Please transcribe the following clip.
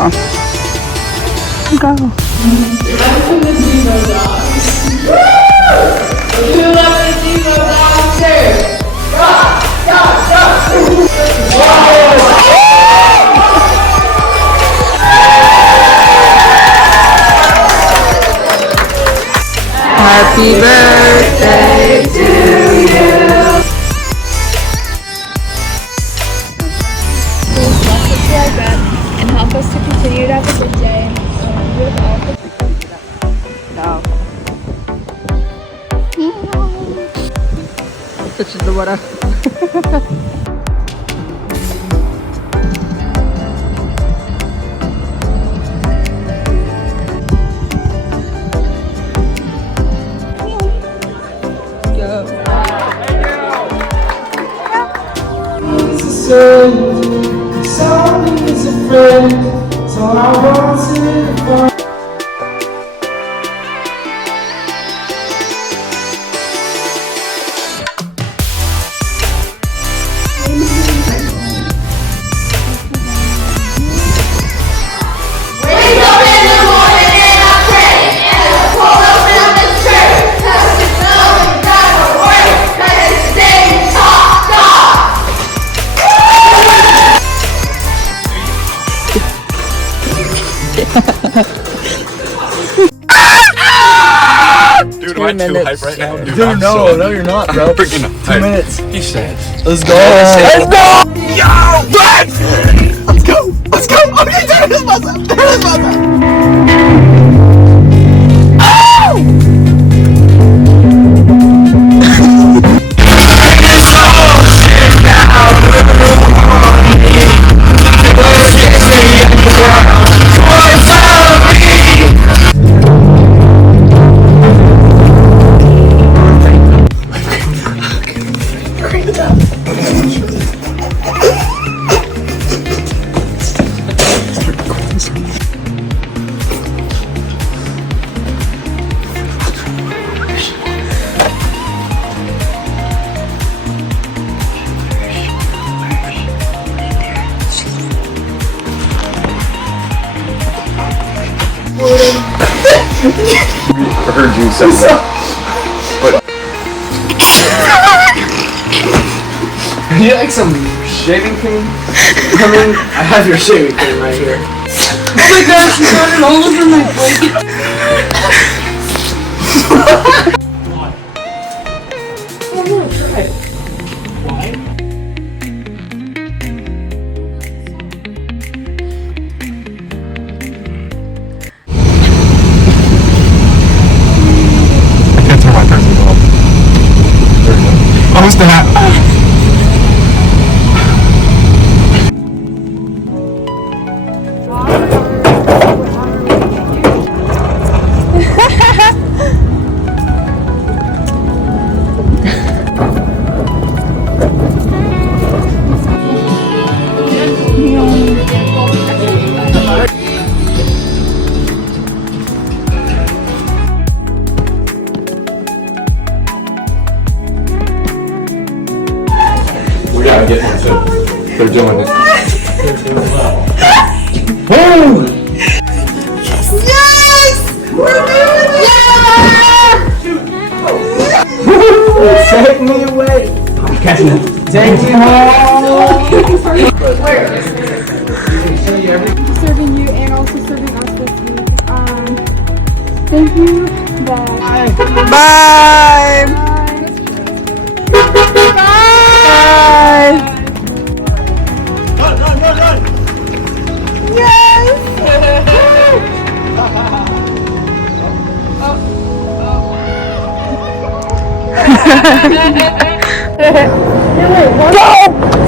on. Go. Happy birthday to you. Like that and help us to continue to have a good day and with all the touches the water. Somebody is a friend, so I want to find. Wake up in the morning and I pray, and I pull up in this church, 'cause you know you gotta work, 'cause it's day talk God. Dude, am I too hype right now? Dude, No, you're not, bro. Freaking 2 minutes. He said. Let's go. Let's go. Yo! What? Let's go. Let's go. I'm gonna turn this bus up. Turn this bus up. I heard you say that. But You need like some shaving cream? I mean, I have your shaving cream right here. Oh my gosh, you got it all over my blanket. I can't turn my pencil off. There we go. Oh, it's the hat. We gotta get them too. They're doing it. Boom! Yes! We're doing it! Take me away. I'm catching it. Take me home. serving you and also serving us this week. Thank you. Bye. Bye. Bye. Go!